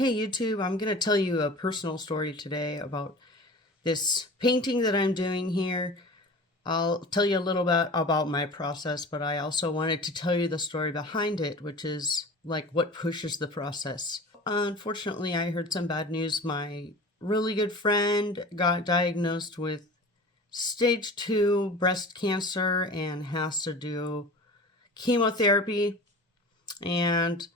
Hey YouTube, I'm going to tell you a personal story today about this painting that I'm doing here. I'll tell you a little bit about my process, but I also wanted to tell you the story behind it, which is like what pushes the process. Unfortunately, I heard some bad news. My really good friend got diagnosed with stage 2 breast cancer and has to do chemotherapy. And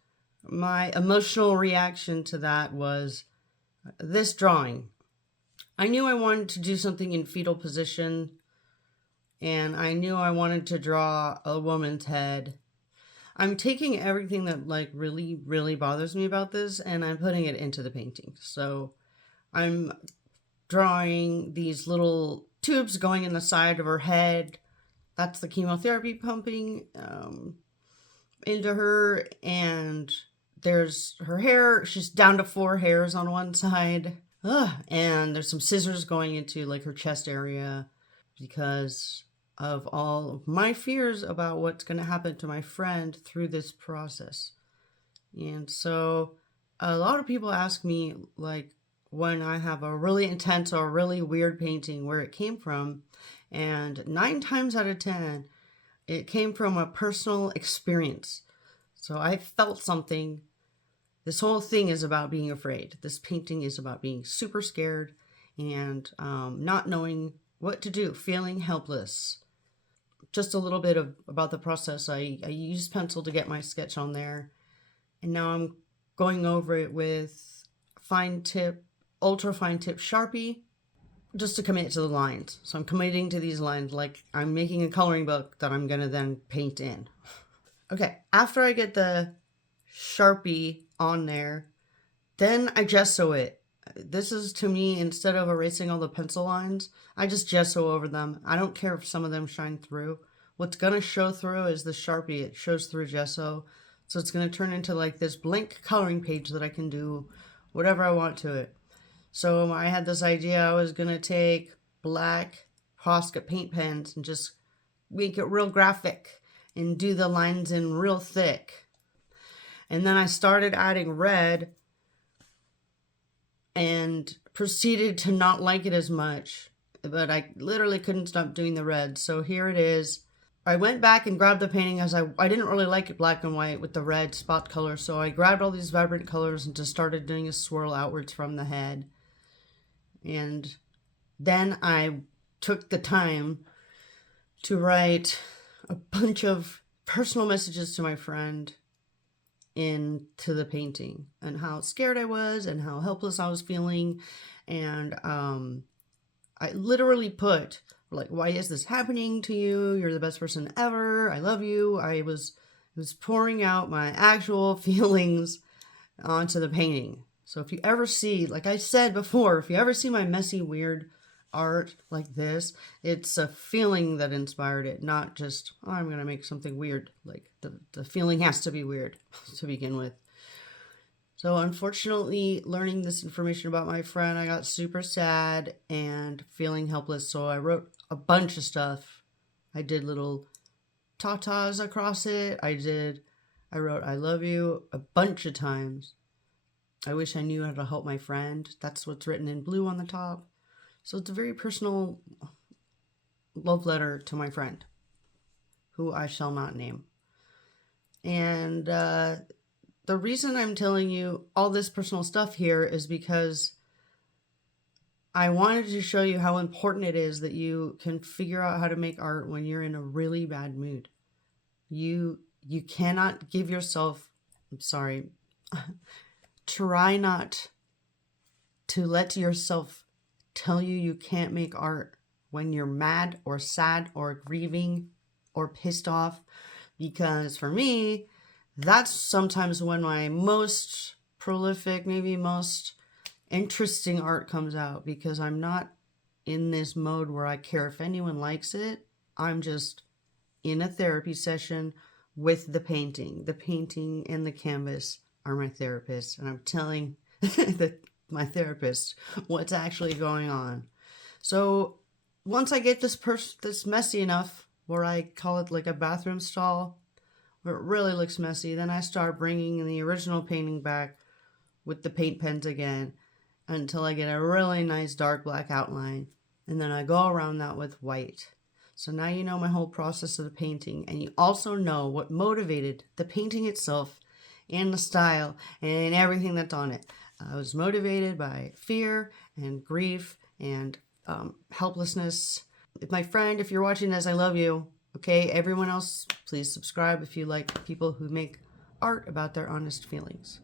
my emotional reaction to that was this drawing. I knew I wanted to do something in fetal position, and I knew I wanted to draw a woman's head. I'm taking everything that really bothers me about this and I'm putting it into the painting. So I'm drawing these little tubes going in the side of her head. That's the chemotherapy pumping into her, and there's her hair. She's down to 4 hairs on one side. And there's some scissors going into like her chest area because of all of my fears about what's going to happen to my friend through this process. And so a lot of people ask me, like, when I have a really intense or really weird painting, where it came from. And 9 times out of 10, it came from a personal experience. So I felt something. This whole thing is about being afraid. This painting is about being super scared and not knowing what to do, feeling helpless. Just a little bit about the process. I used pencil to get my sketch on there, and now I'm going over it with fine tip, ultra fine tip Sharpie, just to commit to the lines. So I'm committing to these lines like I'm making a coloring book that I'm gonna then paint in. Okay, after I get the Sharpie on there, then I gesso it. This is, to me, instead of erasing all the pencil lines, I just gesso over them. I don't care if some of them shine through. What's gonna show through is the Sharpie. It shows through gesso. So it's gonna turn into like this blank coloring page that I can do whatever I want to it. So I had this idea. I was gonna take black Posca paint pens and just make it real graphic and do the lines in real thick. And then I started adding red and proceeded to not like it as much, but I literally couldn't stop doing the red. So here it is. I went back and grabbed the painting as I didn't really like it black and white with the red spot color. So I grabbed all these vibrant colors and just started doing a swirl outwards from the head. And then I took the time to write a bunch of personal messages to my friend into the painting, and how scared I was and how helpless I was feeling. And I literally put, like, why is this happening to you? You're the best person ever. I love you. I was pouring out my actual feelings onto the painting. So if you ever see, like I said before, if you ever see my messy, weird art like this, it's a feeling that inspired it, not just, oh, I'm gonna make something weird. Like the feeling has to be weird to begin with. So unfortunately, learning this information about my friend, I got super sad and feeling helpless. So I wrote a bunch of stuff. I did little tatas across it. I wrote I love you a bunch of times. I wish I knew how to help my friend. That's what's written in blue on the top. So it's a very personal love letter to my friend, who I shall not name. And the reason I'm telling you all this personal stuff here is because I wanted to show you how important it is that you can figure out how to make art when you're in a really bad mood. You cannot give yourself, I'm sorry, try not to let yourself tell you can't make art when you're mad or sad or grieving or pissed off. Because for me, that's sometimes when my most prolific, maybe most interesting art comes out, because I'm not in this mode where I care if anyone likes it. I'm just in a therapy session with the painting. The painting and the canvas are my therapist, and I'm telling my therapist what's actually going on. So once I get this messy enough, where I call it like a bathroom stall, where it really looks messy, then I start bringing the original painting back with the paint pens again until I get a really nice dark black outline. And then I go around that with white. So now you know my whole process of the painting, and you also know what motivated the painting itself and the style and everything that's on it. I was motivated by fear and grief and helplessness. My friend, if you're watching this, I love you. Okay, everyone else, please subscribe if you like people who make art about their honest feelings.